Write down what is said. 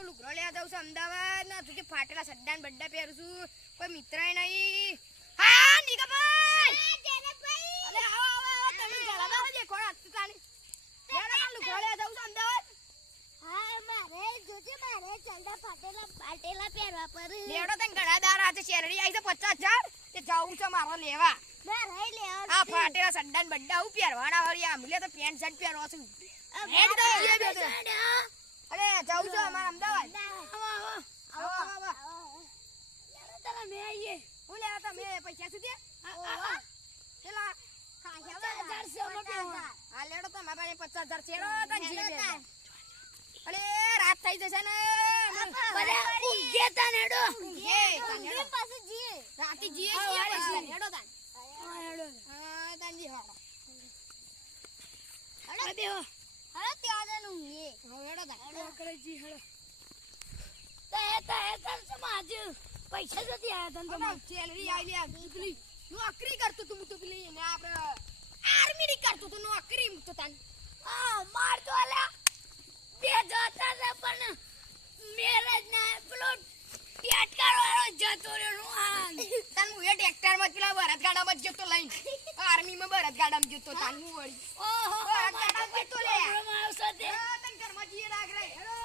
તો લુગડો લેવા જાઉં છું અમદાવાદ ના તું કે ફાટેલા સડ્ડા ને બડ્ડા પહેરું છું કોઈ મિત્રય નહીં હા નીકાભાઈ અરે આવો તમે જરા દે કોણ હતું તાણી યાર લુગડો લેવા જાઉં છું અમદાવાદ મારે ચંદા ફાટેલા પહેરવા પર લેડો તને ઘણા દાર આજે શેરડી આવી છે 50,000 તે જાઉં છે મારો લેવા આ ફાટેલા સડ્ડા ને બડ્ડા હું પહેરવાના વળી આમલે તો પેન્ટ શર્ટ પહેરવા છું અરે જાઉં છું અમારા અમદાવાદ આવો હું લેવા તમે પૈસા સુધી પેલા હા લેડો તો મારા 50,000 છેડો અરે રાત થઈ જશે ને રાતે જીએ હેડો તાન હા તાન જી હાડો અરે દેવો હવે ત્યાં નું એ હેડો તાન આકડે જી હેડો તન સમાજ પૈસા જતી આયા તન તમાર સેલરી આઈ લે પેલી નોકરી કરતો તું તો પેલી ને આપણે આર્મી ની કરતો તું નોકરી તો તાન માર તો આલ્યા બે જોતા ને પણ મેરેજ ના પેલો ટેટકાર વાળો જતો રહ્યો હાન તાન હું એ ટ્રેક્ટર માં પેલા બરત ગાડામાં જતો લઈને આર્મી માં બરત ગાડામાં જતો તાન હું વળી ઓહો બરત ગાડામાં જતો લે આવશે તે તન ઘરમાં જીએ લાગ રે હેડો